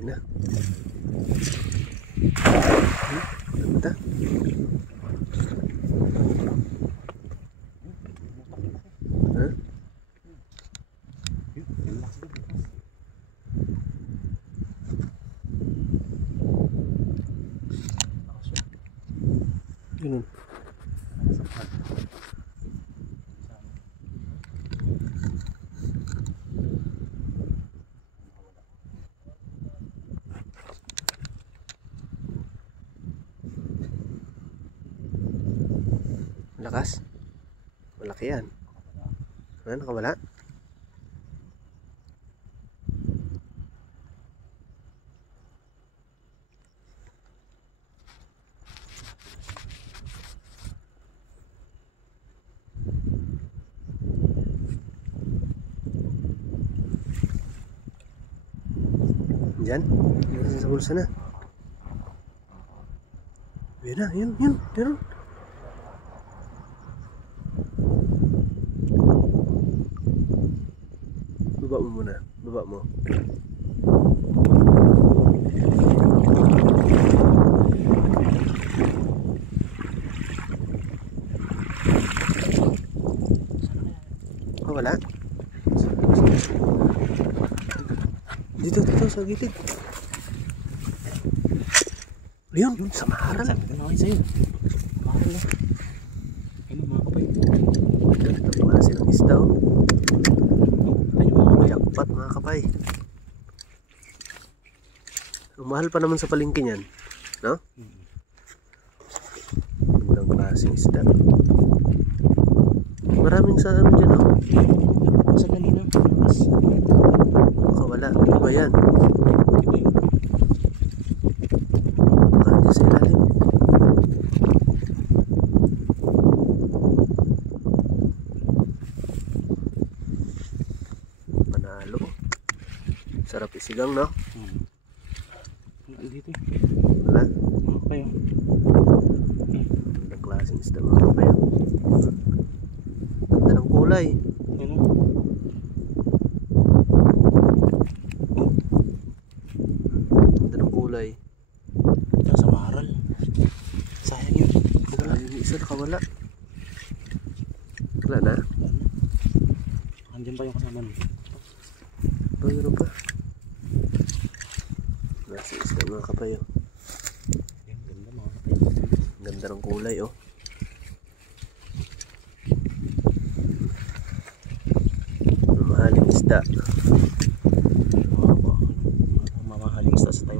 Yun na. Ganda. Huh? Ganun. Lakas. Malaki yan. Ano, nakawala? Diyan? Sa bulsa na. Yun na, yun. Baba mo muna. Baba mo. Oh, wala. Dito sa gilid. Yun, sa maharal. Sabi sa'yo. Maharal na. Ano, mga kapay. Ganito pa kasi ng isda, oh. Jackpot, mga kapay. Mahal pa naman sa palengke niyan, no? Magandang klaseng isda. Maraming sa ano dyan, oh. Sa kanina. Nakawala. Ano ba yan? Baka sa ilalim. Panalo. Sarap isigang, no? Dito. Wala? Mga kapay. Magandang klaseng isda, mga kapay. Ganda ng kulay. Ano? Ganda ng kulay. Ito sa maharal. Sayang yun. Sayang yung isa, nakawala. Wala na? Andiyan pa yung kasama nito. Mayroon pa. Nasa isda, mga kapay, oh. Ganda mga kapay. Ganda ng kulay, oh. Mamahaling isda. Mamahaling isda sa Taiwan.